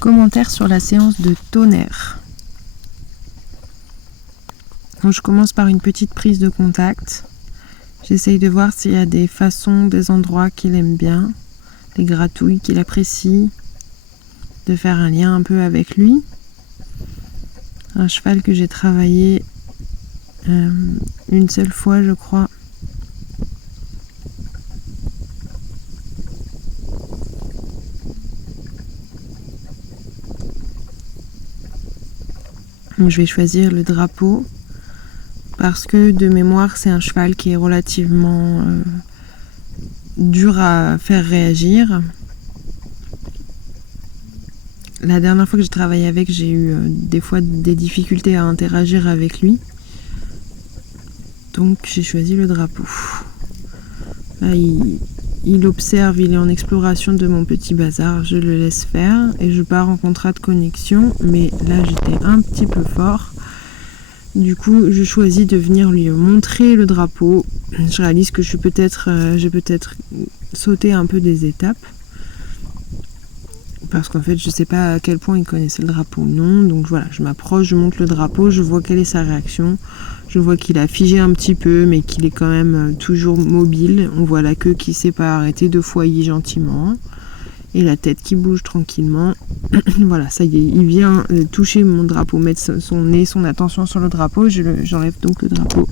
Commentaire sur la séance de Tonnerre. Donc, je commence par une petite prise de contact. J'essaye de voir s'il y a des façons, des endroits qu'il aime bien, des gratouilles qu'il apprécie, de faire un lien un peu avec lui. Un cheval que j'ai travaillé une seule fois, je crois. Donc, je vais choisir le drapeau parce que de mémoire c'est un cheval qui est relativement dur à faire réagir. La dernière fois que j'ai travaillé avec, j'ai eu des fois des difficultés à interagir avec lui. Donc j'ai choisi le drapeau. Là, il observe, il est en exploration de mon petit bazar, je le laisse faire et je pars en contrat de connexion, mais là j'étais un petit peu fort. Du coup, je choisis de venir lui montrer le drapeau. Je réalise que j'ai peut-être sauté un peu des étapes. Parce qu'en fait, je ne sais pas à quel point il connaissait le drapeau ou non. Donc voilà, je m'approche, je montre le drapeau, je vois quelle est sa réaction. Je vois qu'il a figé un petit peu, mais qu'il est quand même toujours mobile. On voit la queue qui ne s'est pas arrêtée de foyer gentiment. Et la tête qui bouge tranquillement. Voilà, ça y est, il vient toucher mon drapeau, mettre son nez, son attention sur le drapeau. J'enlève donc le drapeau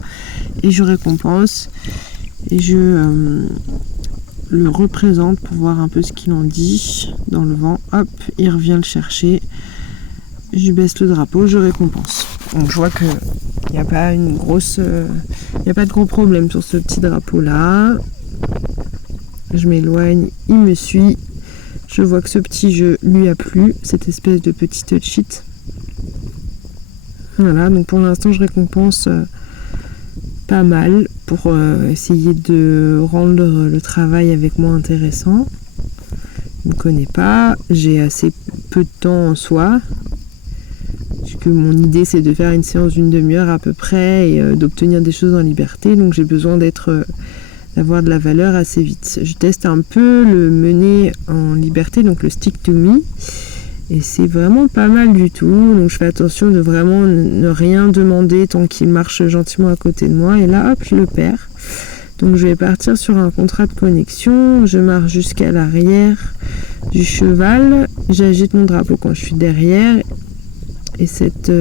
et je récompense. Et je le représente pour voir un peu ce qu'il en dit dans le vent. Hop, il revient le chercher. Je baisse le drapeau, je récompense. Donc je vois que il n'y a pas de gros problème sur ce petit drapeau là. Je m'éloigne, il me suit. Je vois que ce petit jeu lui a plu, cette espèce de petit touch-it. Voilà, donc pour l'instant je récompense pas mal pour essayer de rendre le travail avec moi intéressant. Je ne connais pas, j'ai assez peu de temps en soi. Puisque mon idée c'est de faire une séance d'une demi-heure à peu près et d'obtenir des choses en liberté, donc j'ai besoin d'avoir de la valeur assez vite. Je teste un peu le mener en liberté, donc le stick to me, et c'est vraiment pas mal du tout. Donc je fais attention de vraiment ne rien demander tant qu'il marche gentiment à côté de moi, et là hop je le perds. Donc je vais partir sur un contrat de connexion, je marche jusqu'à l'arrière du cheval, j'agite mon drapeau quand je suis derrière, et cette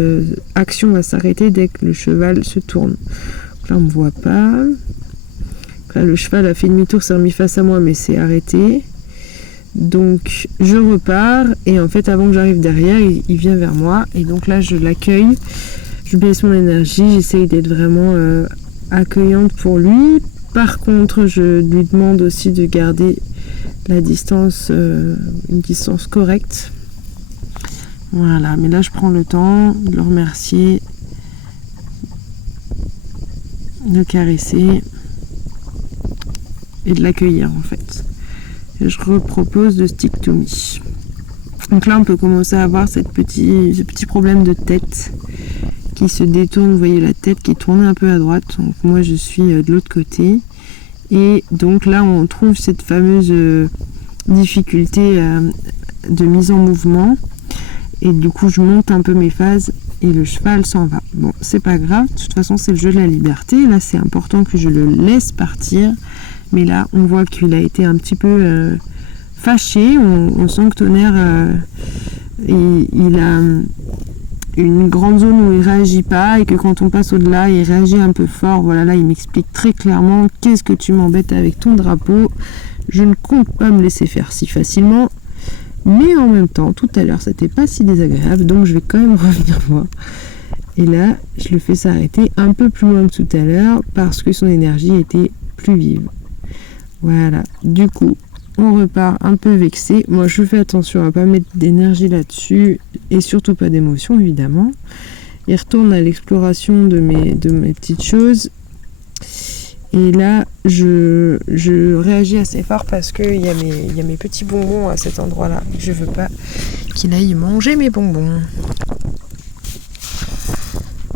action va s'arrêter dès que le cheval se tourne. Donc là on me voit pas. Là, le cheval a fait demi-tour, s'est remis face à moi, mais s'est arrêté. Donc, je repars. Et en fait, avant que j'arrive derrière, il vient vers moi. Et donc là, je l'accueille. Je baisse mon énergie. J'essaye d'être vraiment accueillante pour lui. Par contre, je lui demande aussi de garder la distance, une distance correcte. Voilà. Mais là, je prends le temps de le remercier, de caresser et de l'accueillir en fait. Et je repropose de stick to me. Donc là on peut commencer à avoir ce petit problème de tête qui se détourne. Vous voyez la tête qui est tournée un peu à droite. Donc moi je suis de l'autre côté. Et donc là on trouve cette fameuse difficulté de mise en mouvement. Et du coup je monte un peu mes phases et le cheval s'en va. Bon, c'est pas grave, de toute façon c'est le jeu de la liberté. Là c'est important que je le laisse partir. Mais là, on voit qu'il a été un petit peu fâché. On sent que Tonnerre, il a une grande zone où il ne réagit pas et que quand on passe au-delà, il réagit un peu fort. Voilà, là, il m'explique très clairement « Qu'est-ce que tu m'embêtes avec ton drapeau ? Je ne compte pas me laisser faire si facilement. » Mais en même temps, tout à l'heure, c'était pas si désagréable. Donc, je vais quand même revenir voir. Et là, je le fais s'arrêter un peu plus loin que tout à l'heure parce que son énergie était plus vive. Voilà, du coup, on repart un peu vexé. Moi, je fais attention à pas mettre d'énergie là-dessus et surtout pas d'émotion, évidemment. Il retourne à l'exploration de mes petites choses. Et là, je réagis assez fort parce qu'il y a mes petits bonbons à cet endroit-là. Je veux pas qu'il aille manger mes bonbons.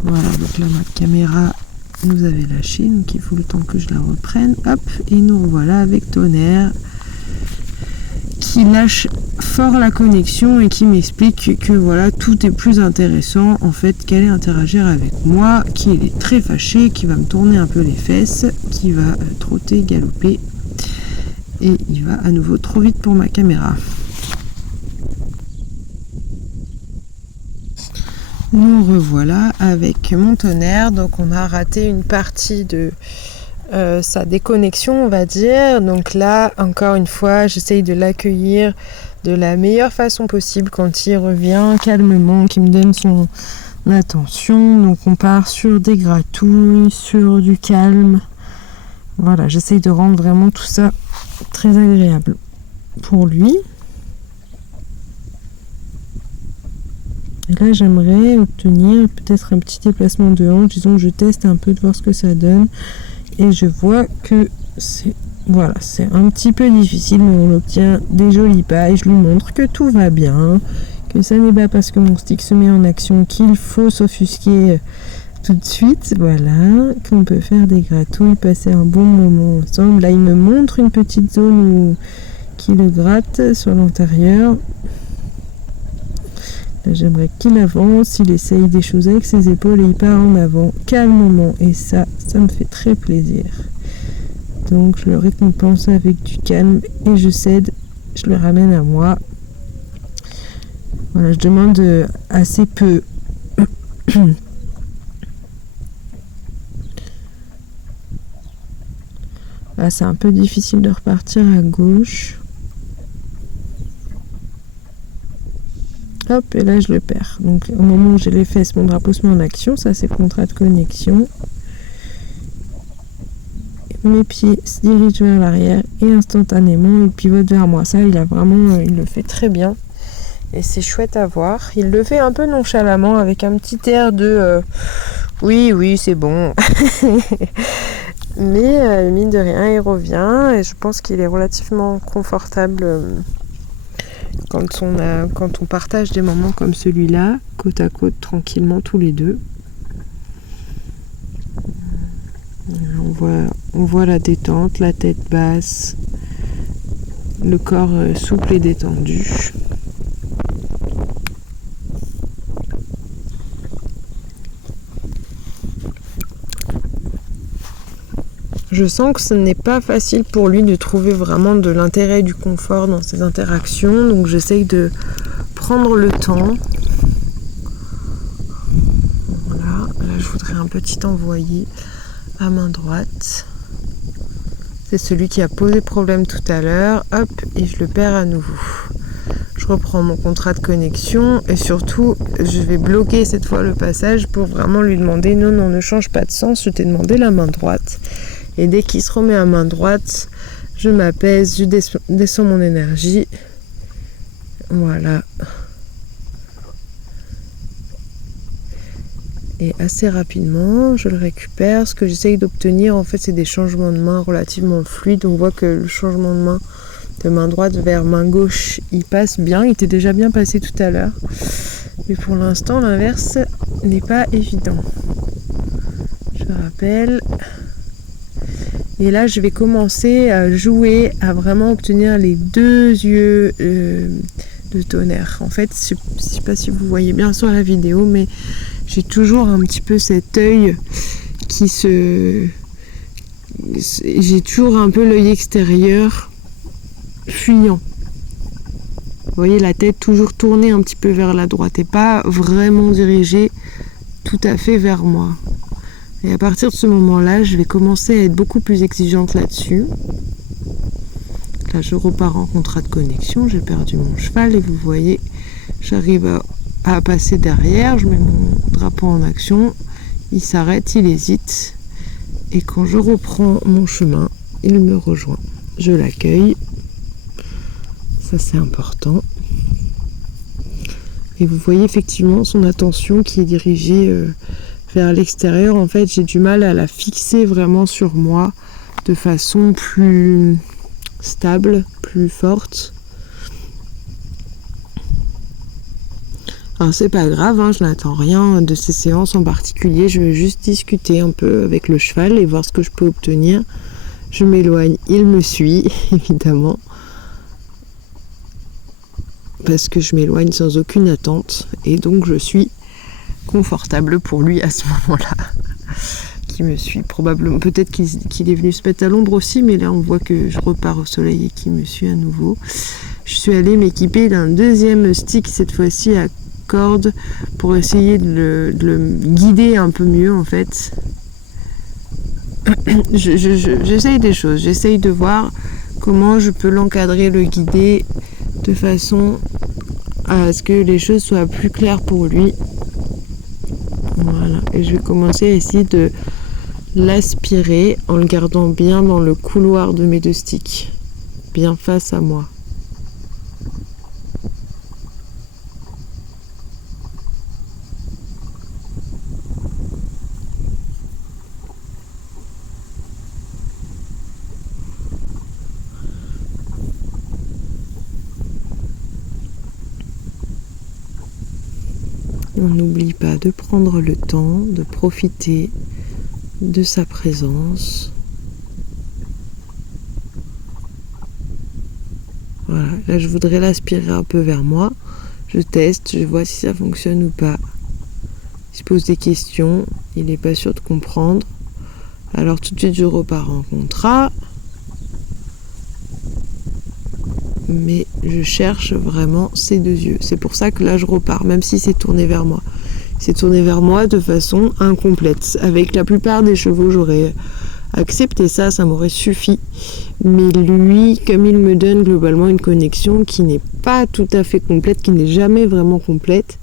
Voilà, donc là, ma caméra nous avait lâché, donc il faut le temps que je la reprenne. Hop, et nous revoilà avec Tonnerre qui lâche fort la connexion et qui m'explique que voilà, tout est plus intéressant en fait qu'aller interagir avec moi, qu'il est très fâché, qui va me tourner un peu les fesses, qui va trotter, galoper, et il va à nouveau trop vite pour ma caméra. Nous revoilà avec mon tonnerre, donc on a raté une partie de sa déconnexion, on va dire. Donc là, encore une fois, j'essaye de l'accueillir de la meilleure façon possible quand il revient calmement, qu'il me donne son attention. Donc on part sur des gratouilles, sur du calme. Voilà, j'essaye de rendre vraiment tout ça très agréable pour lui. Et là, j'aimerais obtenir peut-être un petit déplacement de hanche. Disons que je teste un peu de voir ce que ça donne. Et je vois que c'est un petit peu difficile, mais on obtient des jolis pas. Et je lui montre que tout va bien, que ça n'est pas parce que mon stick se met en action qu'il faut s'offusquer tout de suite. Voilà, qu'on peut faire des gratouilles, passer un bon moment ensemble. Là, il me montre une petite zone qui le gratte sur l'intérieur. Là, j'aimerais qu'il avance, il essaye des choses avec ses épaules et il part en avant calmement. Et ça me fait très plaisir. Donc je le récompense avec du calme et je cède, je le ramène à moi. Voilà, je demande assez peu. Là, c'est un peu difficile de repartir à gauche. Hop, et là je le perds. Donc au moment où j'ai les fesses, mon drapeau se met en action. Ça, c'est le contrat de connexion. Mes pieds se dirigent vers l'arrière et instantanément il pivote vers moi. Ça, il le fait très bien. Et c'est chouette à voir. Il le fait un peu nonchalamment avec un petit air de oui, c'est bon. Mais mine de rien, il revient et je pense qu'il est relativement confortable quand on partage des moments comme celui-là, côte à côte, tranquillement, tous les deux. On voit la détente, la tête basse, le corps souple et détendu. Je sens que ce n'est pas facile pour lui de trouver vraiment de l'intérêt et du confort dans ses interactions, donc j'essaye de prendre le temps. Voilà, là je voudrais un petit envoyé à main droite. C'est celui qui a posé problème tout à l'heure. Hop, et je le perds à nouveau. Je reprends mon contrat de connexion et surtout, je vais bloquer cette fois le passage pour vraiment lui demander non, ne change pas de sens, je t'ai demandé la main droite. Et dès qu'il se remet à main droite, je m'apaise, je descends mon énergie. Voilà. Et assez rapidement, je le récupère. Ce que j'essaye d'obtenir, en fait, c'est des changements de main relativement fluides. On voit que le changement de main de main droite vers main gauche, il passe bien. Il était déjà bien passé tout à l'heure. Mais pour l'instant, l'inverse n'est pas évident. Je rappelle. Et là, je vais commencer à jouer, à vraiment obtenir les deux yeux de tonnerre. En fait, je ne sais pas si vous voyez bien sur la vidéo, mais j'ai toujours un petit peu cet œil j'ai toujours un peu l'œil extérieur fuyant. Vous voyez, la tête toujours tournée un petit peu vers la droite et pas vraiment dirigée tout à fait vers moi. Et à partir de ce moment-là, je vais commencer à être beaucoup plus exigeante là-dessus. Là, je repars en contrat de connexion. J'ai perdu mon cheval et vous voyez, j'arrive à passer derrière. Je mets mon drapeau en action. Il s'arrête, il hésite. Et quand je reprends mon chemin, il me rejoint. Je l'accueille. Ça, c'est important. Et vous voyez effectivement son attention qui est dirigée vers l'extérieur. En fait, j'ai du mal à la fixer vraiment sur moi de façon plus stable, plus forte. Alors c'est pas grave, je n'attends rien de ces séances en particulier, je veux juste discuter un peu avec le cheval et voir ce que je peux obtenir. Je m'éloigne, il me suit, évidemment. parce que je m'éloigne sans aucune attente et donc je suis confortable pour lui à ce moment-là. Qui me suit probablement, peut-être qu'il est venu se mettre à l'ombre aussi, mais là on voit que je repars au soleil et qu'il me suit à nouveau. Je suis allée m'équiper d'un deuxième stick, cette fois-ci à corde, pour essayer de le guider un peu mieux en fait. J'essaye des choses, j'essaye de voir comment je peux l'encadrer, le guider de façon à ce que les choses soient plus claires pour lui. Voilà, et je vais commencer à essayer de l'aspirer en le gardant bien dans le couloir de mes deux sticks, bien face à moi. On n'oublie pas de prendre le temps, de profiter de sa présence. Voilà, là je voudrais l'aspirer un peu vers moi. Je teste, je vois si ça fonctionne ou pas. Il se pose des questions, il n'est pas sûr de comprendre. Alors tout de suite je repars en contrat. Mais je cherche vraiment ces deux yeux. C'est pour ça que là je repars, même si c'est tourné vers moi. C'est tourné vers moi de façon incomplète. Avec la plupart des chevaux, j'aurais accepté ça, ça m'aurait suffi. Mais lui, comme il me donne globalement une connexion qui n'est pas tout à fait complète, qui n'est jamais vraiment complète,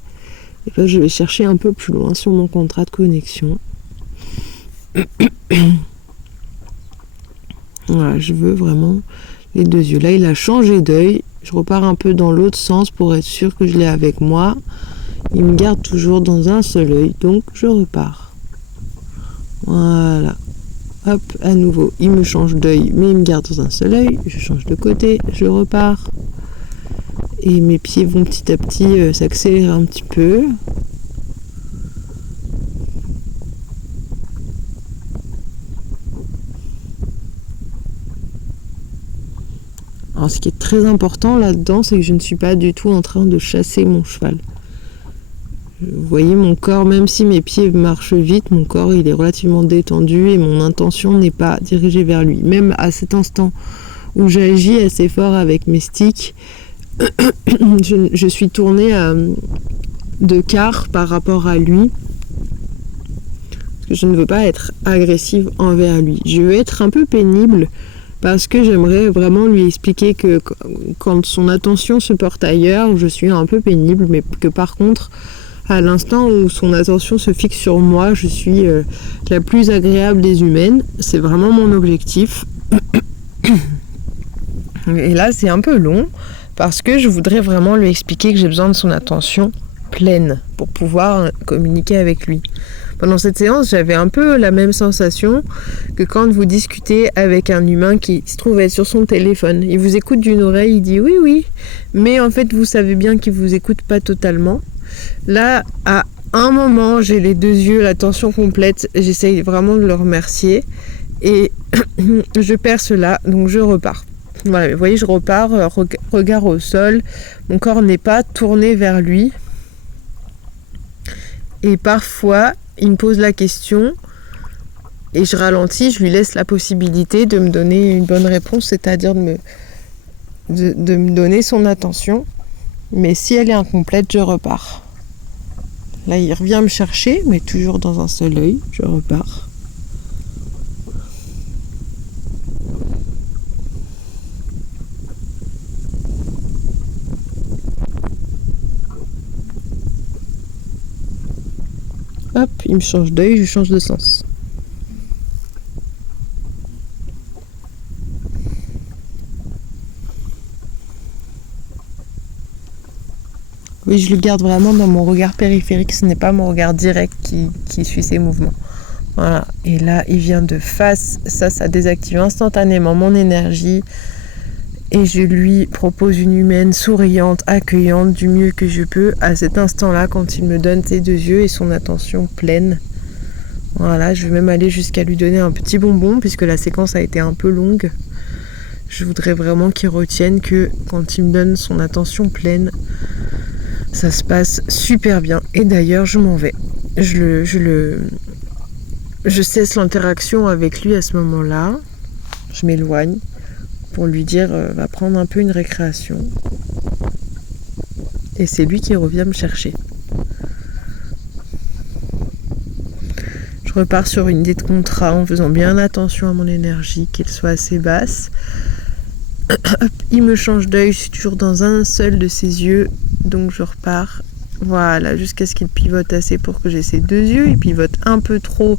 et ben je vais chercher un peu plus loin sur mon contrat de connexion. Voilà, je veux vraiment les deux yeux. Là, il a changé d'œil. Je repars un peu dans l'autre sens pour être sûr que je l'ai avec moi. Il me garde toujours dans un seul œil, donc je repars. Voilà. Hop, à nouveau, il me change d'œil, mais il me garde dans un seul œil. Je change de côté, je repars. Et mes pieds vont petit à petit s'accélérer un petit peu. Alors, ce qui est très important là-dedans, c'est que je ne suis pas du tout en train de chasser mon cheval. Vous voyez, mon corps, même si mes pieds marchent vite, mon corps il est relativement détendu et mon intention n'est pas dirigée vers lui. Même à cet instant où j'agis assez fort avec mes sticks, je suis tournée de quart par rapport à lui. Parce que je ne veux pas être agressive envers lui. Je veux être un peu pénible parce que j'aimerais vraiment lui expliquer que quand son attention se porte ailleurs, je suis un peu pénible, mais que par contre, à l'instant où son attention se fixe sur moi, je suis la plus agréable des humaines. C'est vraiment mon objectif. Et là, c'est un peu long parce que je voudrais vraiment lui expliquer que j'ai besoin de son attention pleine pour pouvoir communiquer avec lui. Pendant cette séance, j'avais un peu la même sensation que quand vous discutez avec un humain qui se trouve être sur son téléphone. Il vous écoute d'une oreille, il dit oui, oui, mais en fait, vous savez bien qu'il vous écoute pas totalement. Là, à un moment, j'ai les deux yeux, l'attention complète, j'essaye vraiment de le remercier et je perds cela, donc je repars. Voilà, vous voyez, je repars, regard au sol, mon corps n'est pas tourné vers lui. Et parfois, il me pose la question et je ralentis, je lui laisse la possibilité de me donner une bonne réponse, c'est-à-dire de me donner son attention. Mais si elle est incomplète, je repars. Là, il revient me chercher, mais toujours dans un seul œil, je repars. Hop, il me change d'œil, je change de sens. Oui, je le garde vraiment dans mon regard périphérique, ce n'est pas mon regard direct qui suit ses mouvements. Voilà, et là, il vient de face, ça désactive instantanément mon énergie. Et je lui propose une humaine souriante, accueillante, du mieux que je peux, à cet instant-là, quand il me donne ses deux yeux et son attention pleine. Voilà, je vais même aller jusqu'à lui donner un petit bonbon, puisque la séquence a été un peu longue. Je voudrais vraiment qu'il retienne que quand il me donne son attention pleine, ça se passe super bien. Et d'ailleurs, je m'en vais. Je cesse l'interaction avec lui à ce moment-là. Je m'éloigne pour lui dire va prendre un peu une récréation. Et c'est lui qui revient me chercher. Je repars sur une idée de contrat en faisant bien attention à mon énergie, qu'elle soit assez basse. Il me change d'œil, je suis toujours dans un seul de ses yeux, donc je repars. Voilà, jusqu'à ce qu'il pivote assez pour que j'ai ses deux yeux. Il pivote un peu trop,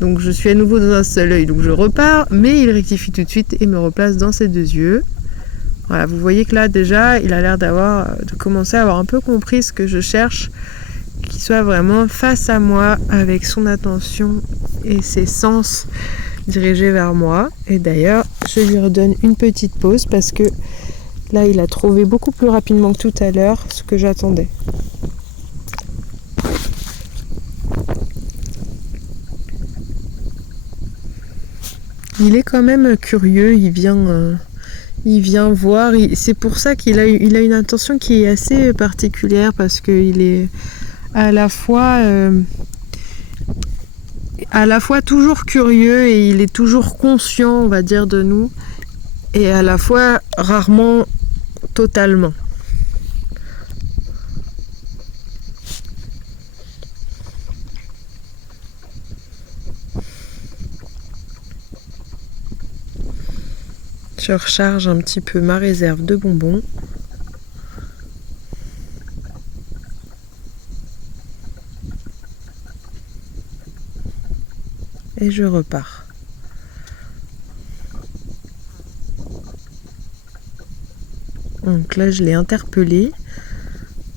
donc je suis à nouveau dans un seul œil, donc je repars, mais il rectifie tout de suite et me replace dans ses deux yeux. Voilà, vous voyez que là déjà, il a l'air de commencer à avoir un peu compris ce que je cherche, qu'il soit vraiment face à moi avec son attention et ses sens dirigés vers moi. Et d'ailleurs, je lui redonne une petite pause parce que là, il a trouvé beaucoup plus rapidement que tout à l'heure ce que j'attendais. Il est quand même curieux, il vient voir. C'est pour ça qu'il a une intention qui est assez particulière parce qu'il est à la fois toujours curieux et il est toujours conscient, on va dire, de nous, et à la fois rarement totalement. Je recharge un petit peu ma réserve de bonbons. Et je repars. Donc là, je l'ai interpellé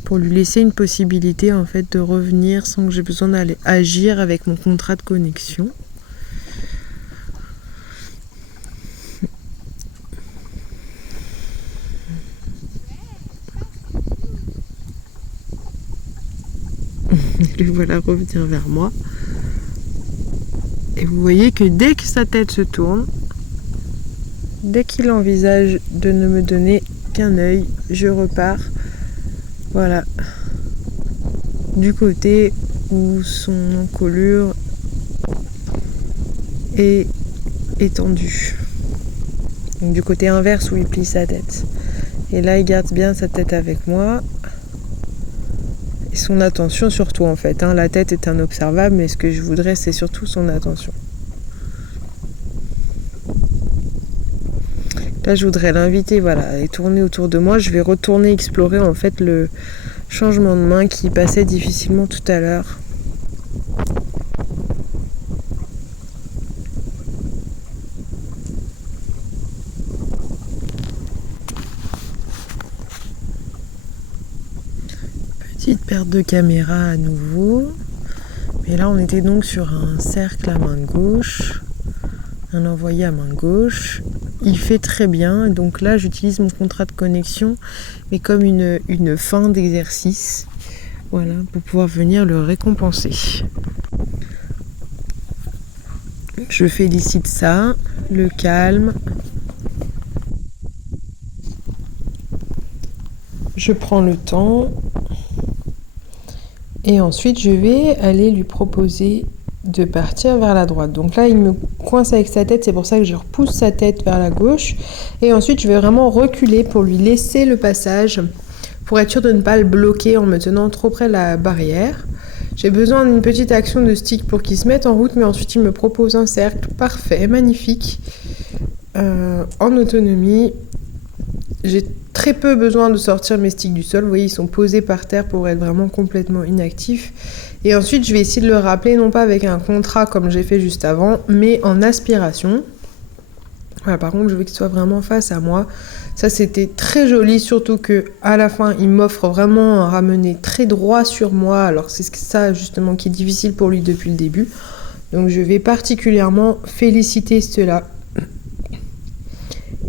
pour lui laisser une possibilité en fait de revenir sans que j'ai besoin d'aller agir avec mon contrat de connexion. Le voilà revenir vers moi. Et vous voyez que dès que sa tête se tourne, dès qu'il envisage de ne me donner qu'un œil, je repars. Voilà. Du côté où son encolure est étendue. Donc du côté inverse où il plie sa tête. Et là, il garde bien sa tête avec moi. Et son attention surtout en fait. La tête est un observable, mais ce que je voudrais, c'est surtout son attention. Là, je voudrais l'inviter, voilà, à tourner autour de moi. Je vais retourner explorer en fait le changement de main qui passait difficilement tout à l'heure. Petite perte de caméra à nouveau. Mais là, on était donc sur un cercle à main gauche, un envoyé à main gauche. Il fait très bien, donc là j'utilise mon contrat de connexion, mais comme une fin d'exercice, voilà, pour pouvoir venir le récompenser. Je félicite ça, le calme. Je prends le temps. Et ensuite je vais aller lui proposer de partir vers la droite. Donc là, il me coince avec sa tête, c'est pour ça que je repousse sa tête vers la gauche. Et ensuite, je vais vraiment reculer pour lui laisser le passage, pour être sûr de ne pas le bloquer en me tenant trop près de la barrière. J'ai besoin d'une petite action de stick pour qu'il se mette en route, mais ensuite, il me propose un cercle parfait, magnifique, en autonomie. J'ai très peu besoin de sortir mes sticks du sol. Vous voyez, ils sont posés par terre pour être vraiment complètement inactifs. Et ensuite, je vais essayer de le rappeler, non pas avec un contrat comme j'ai fait juste avant, mais en aspiration. Voilà, par contre, je veux qu'il soit vraiment face à moi. Ça, c'était très joli, surtout que à la fin, il m'offre vraiment un ramené très droit sur moi. Alors, c'est ça, justement, qui est difficile pour lui depuis le début. Donc, je vais particulièrement féliciter cela.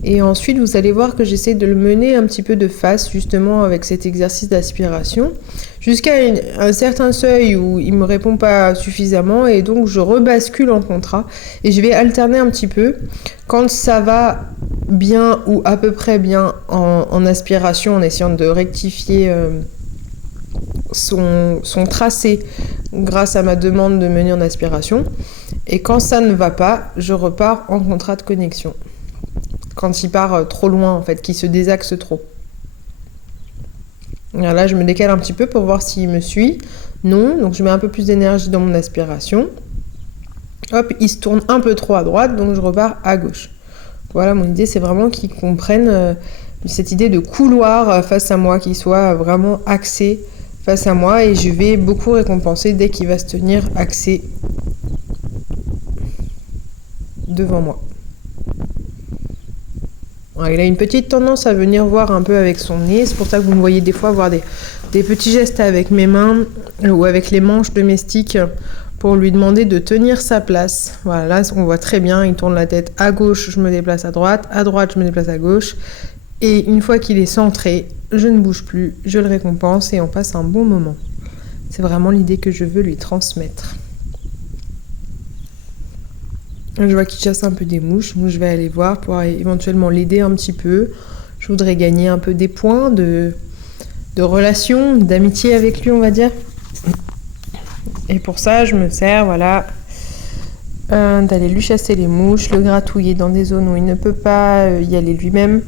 Et ensuite, vous allez voir que j'essaie de le mener un petit peu de face, justement, avec cet exercice d'aspiration, jusqu'à un certain seuil où il ne me répond pas suffisamment, et donc je rebascule en contrat, et je vais alterner un petit peu. Quand ça va bien, ou à peu près bien, en aspiration, en essayant de rectifier son tracé grâce à ma demande de mener en aspiration, et quand ça ne va pas, je repars en contrat de connexion. Quand il part trop loin, en fait, qu'il se désaxe trop. Alors là, je me décale un petit peu pour voir s'il me suit. Non, donc je mets un peu plus d'énergie dans mon aspiration. Hop, il se tourne un peu trop à droite, donc je repars à gauche. Voilà, mon idée, c'est vraiment qu'ils comprennent cette idée de couloir face à moi, qu'il soit vraiment axé face à moi, et je vais beaucoup récompenser dès qu'il va se tenir axé devant moi. Il a une petite tendance à venir voir un peu avec son nez, c'est pour ça que vous me voyez des fois avoir des petits gestes avec mes mains ou avec les manches domestiques pour lui demander de tenir sa place. Voilà, là on voit très bien, il tourne la tête à gauche, je me déplace à droite, je me déplace à gauche, et une fois qu'il est centré, je ne bouge plus, je le récompense et on passe un bon moment. C'est vraiment l'idée que je veux lui transmettre. Je vois qu'il chasse un peu des mouches, donc je vais aller voir pour éventuellement l'aider un petit peu. Je voudrais gagner un peu des points de relation, d'amitié avec lui, on va dire. Et pour ça, je me sers, voilà, d'aller lui chasser les mouches, le gratouiller dans des zones où il ne peut pas y aller lui-même.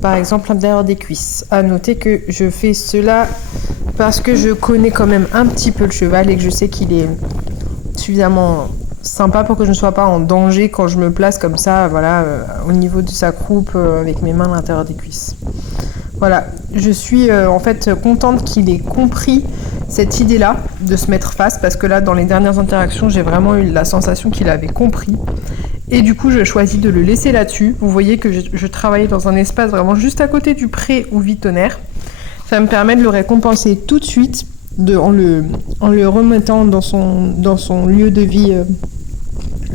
Par exemple, à l'intérieur des cuisses. À noter que je fais cela parce que je connais quand même un petit peu le cheval et que je sais qu'il est suffisamment sympa pour que je ne sois pas en danger quand je me place comme ça, voilà, au niveau de sa croupe, avec mes mains à l'intérieur des cuisses. Voilà, je suis en fait contente qu'il ait compris cette idée-là de se mettre face, parce que là, dans les dernières interactions, j'ai vraiment eu la sensation qu'il avait compris. Et du coup, je choisis de le laisser là-dessus. Vous voyez que je travaillais dans un espace vraiment juste à côté du pré où vit Tonnerre. Ça me permet de le récompenser tout de suite, en le remettant dans son lieu de vie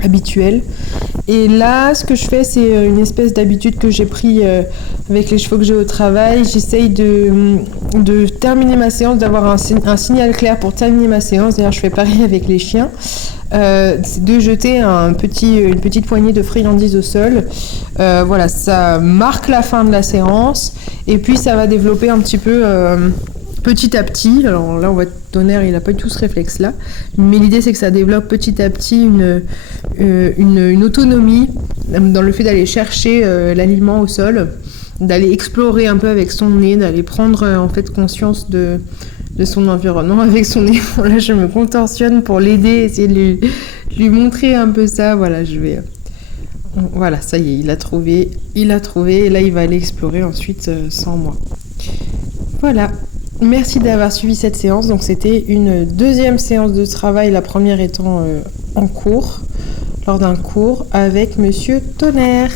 habituel. Et là, ce que je fais, c'est une espèce d'habitude que j'ai pris avec les chevaux que j'ai au travail. J'essaye de terminer ma séance, d'avoir un signal clair pour terminer ma séance. D'ailleurs, je fais pareil avec les chiens. C'est de jeter une petite poignée de friandises au sol. Voilà, ça marque la fin de la séance. Et puis, ça va développer un petit peu petit à petit. Alors là, on voit Tonnerre, il n'a pas du tout ce réflexe-là. Mais l'idée, c'est que ça développe petit à petit une autonomie dans le fait d'aller chercher l'aliment au sol, d'aller explorer un peu avec son nez, d'aller prendre en fait conscience de son environnement avec son nez. Bon, là, je me contorsionne pour l'aider, essayer de lui montrer un peu ça. Voilà, voilà, ça y est, il a trouvé, et là, il va aller explorer ensuite sans moi. Voilà. Merci d'avoir suivi cette séance. Donc c'était une deuxième séance de travail, la première étant en cours, lors d'un cours avec Monsieur Tonnerre.